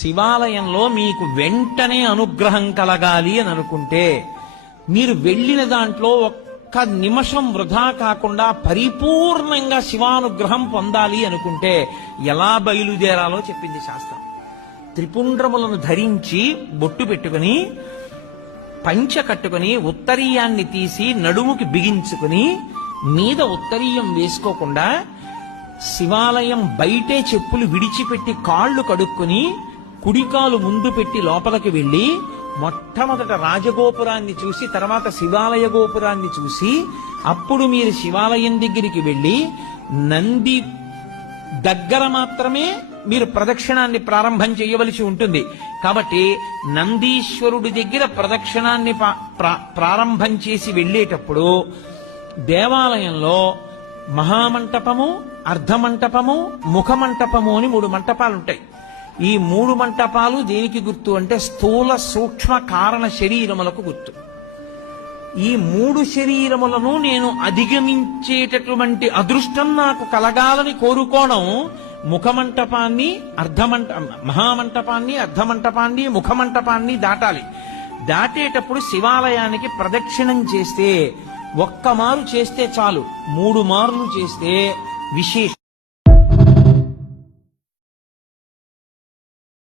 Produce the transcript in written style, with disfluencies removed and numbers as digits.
శివాలయంలో మీకు వెంటనే అనుగ్రహం కలగాలి అని అనుకుంటే మీరు వెళ్ళిన దాంట్లో ఒక్క నిమిషం వృధా కాకుండా పరిపూర్ణంగా శివానుగ్రహం పొందాలి అనుకుంటే ఎలా బయలుదేరాలో చెప్పింది శాస్త్రం. త్రిపుండ్రములను ధరించి బొట్టు పెట్టుకుని పంచ కట్టుకుని ఉత్తరీయాన్ని తీసి నడుముకి బిగించుకుని మీద ఉత్తరీయం వేసుకోకుండా శివాలయం బయటే చెప్పులు విడిచిపెట్టి కాళ్ళు కడుక్కుని కుడికాలు ముందు పెట్టి లోపలికి వెళ్లి మొట్టమొదట రాజగోపురాన్ని చూసి తర్వాత శివాలయ గోపురాన్ని చూసి అప్పుడు మీరు శివాలయం దగ్గరికి వెళ్లి నంది దగ్గర మాత్రమే మీరు ప్రదక్షిణాన్ని ప్రారంభం చేయవలసి ఉంటుంది. కాబట్టి నందీశ్వరుడి దగ్గర ప్రదక్షిణాన్ని ప్రారంభం చేసి వెళ్ళేటప్పుడు దేవాలయంలో మహామంటపము, అర్ధమంటపము, ముఖమంటపము అని 3 మంటపాలుంటాయి. ఈ 3 మంటపాలు దేనికి గుర్తు అంటే స్థూల సూక్ష్మ కారణ శరీరములకు గుర్తు. ఈ 3 శరీరములను నేను అధిగమించేటటువంటి అదృష్టం నాకు కలగాలని కోరుకోవడం ముఖమంటపాన్ని, మహామంటపాన్ని, అర్ధమంటపాన్ని, ముఖమంటపాన్ని దాటాలి. దాటేటప్పుడు శివాలయానికి ప్రదక్షిణం చేస్తే ఒక్క మారు చేస్తే చాలు, 3 మార్లు చేస్తే విశేషం.